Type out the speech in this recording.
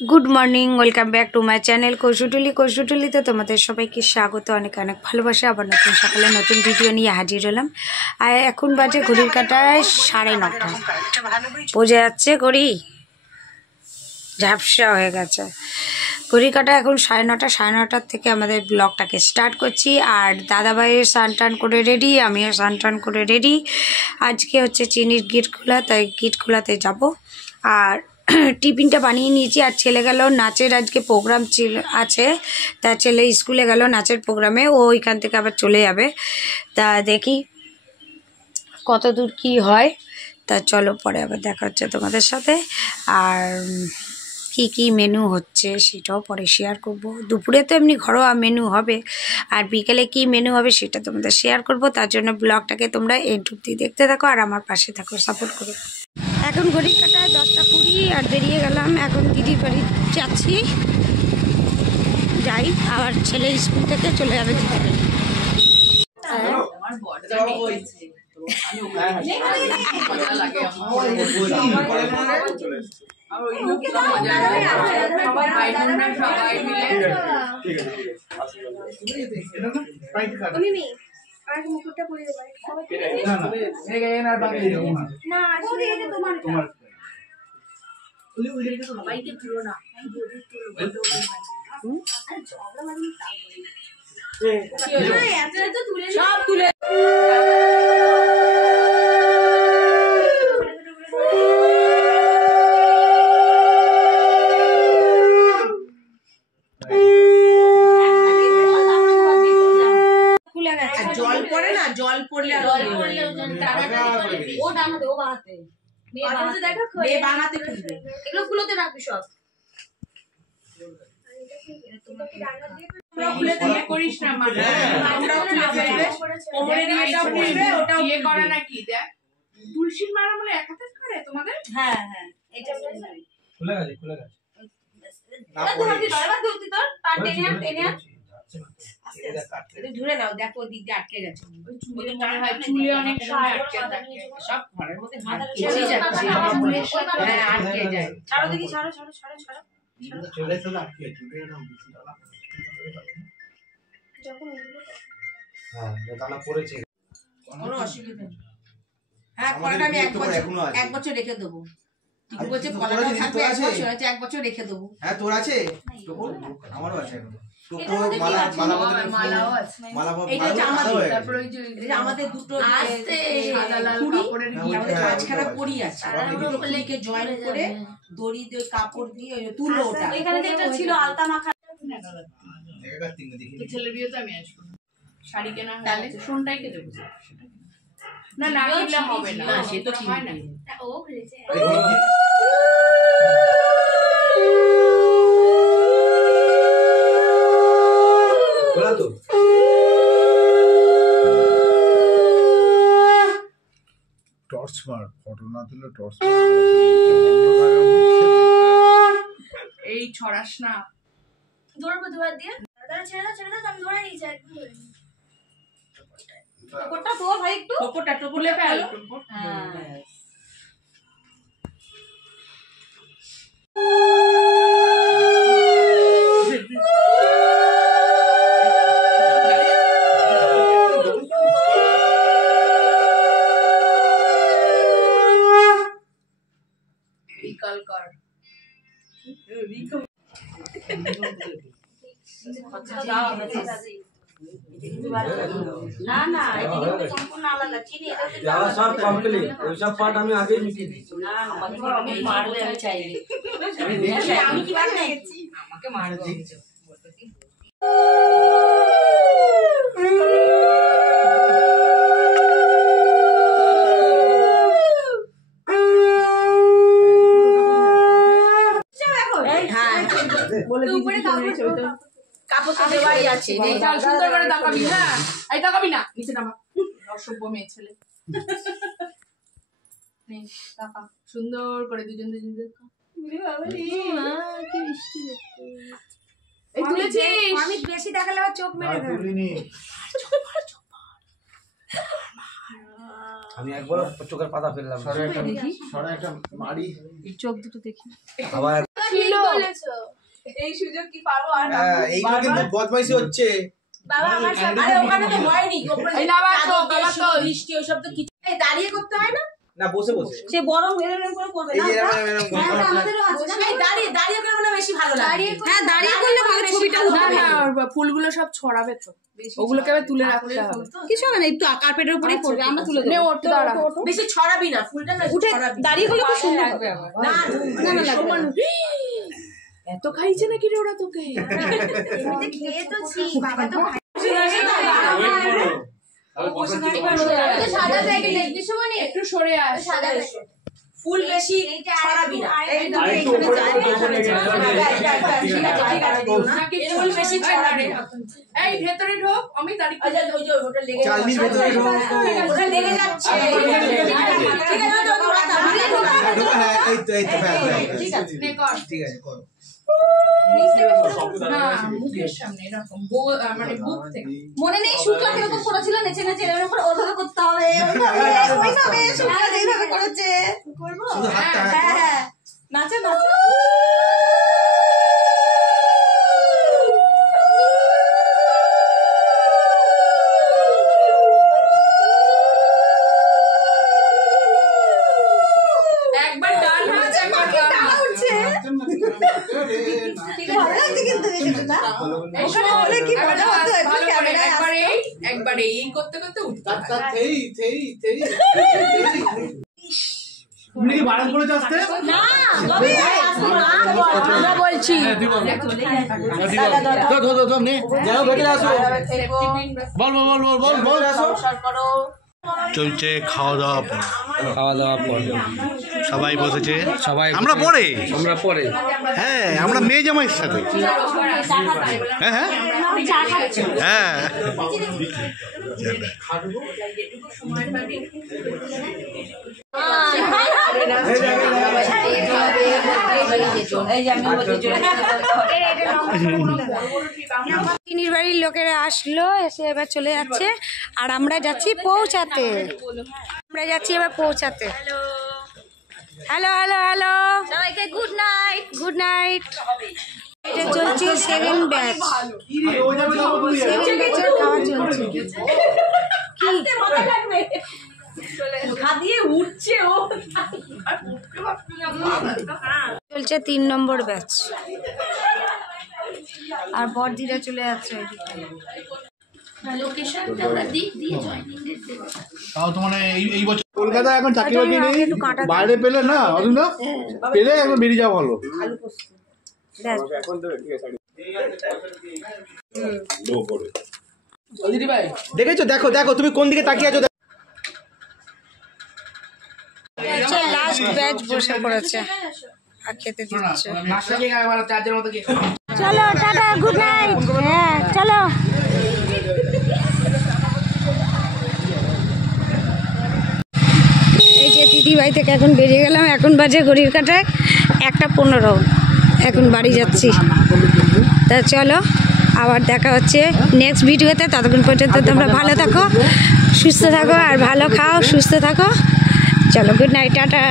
Good morning, welcome back to my channel কৌশুটুলিতে তোমাদের সবাইকে স্বাগত, অনেক অনেক ভালোবাসা। আবার নতুন সকালে নতুন ভিডিও নিয়ে হাজির হলাম। আর এখন বাজে ঘড়ির কাঁটায় 9:30 বোঝা যাচ্ছে, ঘড়ি ঝাপসা হয়ে গেছে। ঘড়ির কাঁটা এখন 9:30, 9:30 থেকে আমাদের ব্লগটাকে স্টার্ট করছি। আর দাদাভাইয়ের স্নান টান করে রেডি, আমিও স্নান টান করে রেডি। আজকে হচ্ছে চিনির গিট খোলা, তাই গিট খোলাতে যাব। আর টিফিনটা বানিয়ে নিয়েছি। আর ছেলে গেল নাচের, আজকে প্রোগ্রাম আছে, তা ছেলে স্কুলে গেল নাচের প্রোগ্রামে, ও ওইখান থেকে আবার চলে যাবে। তা দেখি কত দূর কী হয়, তা চলো পরে আবার দেখা হচ্ছে তোমাদের সাথে। আর কি কি মেনু হচ্ছে সেটাও পরে শেয়ার করব। দুপুরে তো এমনি ঘরোয়া মেনু হবে, আর বিকেলে কি মেনু হবে সেটা তোমাদের শেয়ার করব। তার জন্য ব্লগটাকে তোমরা এন্ড অবধি দেখতে থাকো আর আমার পাশে থাকো, সাপোর্ট করো। এখন ঘড়ির কাঁটায় 10:20 আর বেরিয়ে গেলাম। এখন দিদির বাড়ি যাচ্ছি, যাই আবার ছেলে স্কুল থেকে চলে যাবে দিদির বাড়ি। জল পড়ে না, জল পড়লে বানাতে খুলবে, এগুলো খুলোতে রাখবি সব। করিস না তুলসীর মালা মানে এক হাতে করে তোমাদের। হ্যাঁ হ্যাঁ, এটা খুলে গেছে, খুলে গেছে। ধরে নাও, দেখো দিক দিয়ে আটকে গেছে। চুলে অনেক সময় আটকে থাকে, সব ঘরের মধ্যে আটকে যায়। ছাড়ো দেখি, ছাড়ো ছাড়ো ছাড়ো ছাড়ো। কোনো অসুবিধা নেই। হ্যাঁ, কলাটা আমি 1 বছর রেখে দেবো। ঠিক বলছে, কলাটা থাকবে 1 বছর, 1 বছর রেখে দেবো। হ্যাঁ, তোর আছে? আমারও আছে। আমাদের দুটো মাঝখানা করি আছে, জয়েন করে দড়ি দিয়ে কাপড় দিয়ে তুলো। এখানে যেটা ছিল আলতা মাখা। ছেলের বিয়েতে আমি আসবো, শাড়ি কেনা তাহলে সোনটাই কেটে দেবো। না না হবে না, সে তো হয় না। ও টর্চ মার, ফটো না তুলে টর্চ এই ছড়াস না, ধরবো দুবার দিয়ে। দাদা ছেড়ে দাও, ছেড়ে দাও, আমি ধরে নিয়েছি একদম। টোপরটা তো ভাই একটু, টোপরটা টোপলে ফেল। হ্যাঁ, না না, এটা সম্পূর্ণ আলাদা। চিনি এটা সব কমপ্লিট, ওই সব পার্ট আমি আগেই মিটিয়ে দিয়েছি। না আমাকে মারবে, আমি চাইনি। আমি কি বাদ দিয়েছি? আমাকে মারবে। কাপড় তো দেওয়াই আছে, সুন্দর করে তাকাবি। হ্যাঁ, এই তাকাবি না, নিচে নামা, অসভ্য মেয়ে ছেলে। সুন্দর করে দুজন দুজন দেখো। আমি বেশি দেখালে চোখ মেরে দেবো। আমি একবার চোখের পাতা ফেললাম সরে একটা মারি চোখ দুটো দেখি আবার এই সুযোগ কি পারবো আর এইগুলো কিন্তু বদমাইশি হচ্ছে বাবা আমার সাথে আরে ওখানে তো হয়নি এই না বাবা তো বৃষ্টি ওই সব তো কিছু এই দাঁড়িয়ে করতে হয় না না বসে বসে সে বরং এরকম করে করবে এই না যে এরকম আমাদেরও আছে না এই দাঁড়িয়ে করে মনে বেশি ভালো লাগে হ্যাঁ দাঁড়িয়ে করলে ভালো ছবিটা না না ফুলগুলো সব ছড়াবে তো ওগুলোকে আবার তুলে রাখতে হবে কিছু হবে না একটু কার্পেটের উপরেই পড়বে আমরা তুলে নে দেবো ওর তো দাঁড়া বেশি ছড়াবি না ফুলটা না উঠে ছড়াবি দাঁড়িয়ে করলে খুব সুন্দর হবে না না না সমান এত খাইছে নাকি রে ওরা তোকে খেয়ে তো ছি বাবা তো সাদা জায়গায় দেখবি সময় একটু সরে আয় সাদা ফুল বেশি ছড়াবি না ফুল বেশি ছড়াবি এই ভেতরে ঢোক আমি দাঁড়িয়ে ওই যে ওটা লেগে চালনির ভেতরে ওটা লেগে যাচ্ছে ঠিক আছে এই তো ঠিক আছে নে কর ঠিক আছে করো না মুখের সামনে এরকম মানে বুক থেকে মনে নেই শুক্লা কিরকম করেছিল নেচে নেচে এরকম করে ওভাবে করতে হবে ওইভাবে শুক্লা যেইভাবে করেছে করবো শুধু হাতটা হ্যাঁ নাচে নাচে একবার ডান হাত একবার ডান হাত উঠছে ভালো লাগছে কিন্তু এটা ওখানে হলে কি মজা হতো একটু ক্যামেরায় একবার এই করতে করতে উঠতে তুমি কি বারণ করেছ আসতে না তবে আমরা বলছি যাও ভেতরে আসো বল বল বল বল বল করো চলছে খাওয়া দাওয়া পর সবাই বসেছে সবাই আমরা পরে পরে হ্যাঁ আমরা মেয়ে জামাইয়ের সাথে হ্যাঁ হ্যাঁ হ্যাঁ চিনির বাড়ির লোকেরা আসলো এসে এবার চলে যাচ্ছে আর আমরা যাচ্ছি পৌঁছাতে হ্যালো হ্যালো হ্যালো সবাইকে গুড নাইট এটা চলছে সেকেন্ড ব্যাচ খাওয়া চলছে চলছে 3 নম্বর ব্যাচ আর বড়দিরা চলে যাচ্ছে তাও তো মানে এই বছর কলকাতা এখন চাকরি বাকরি নেই বাইরে পেলে না অসুবিধা পেলে এখন বেরিয়ে যাওয়া ভালো দেখেছো দেখো দেখো তুমি কোন দিকে তাকিয়ে আছো লাস্ট ব্যাচ বসে পড়েছে আর খেতে দিচ্ছে চলো টাটা গুড নাইট হ্যাঁ চলো এই যে দিদিভাই থেকে এখন বেরিয়ে গেলাম এখন বাজে ঘড়ির কাঁটায় 1:15 এখন বাড়ি যাচ্ছি তা চলো আবার দেখা হচ্ছে নেক্সট ভিডিওতে ততক্ষণ পর্যন্ত তোমরা ভালো থাকো সুস্থ থাকো আর ভালো খাও সুস্থ থাকো চলো গুড নাইট টাটা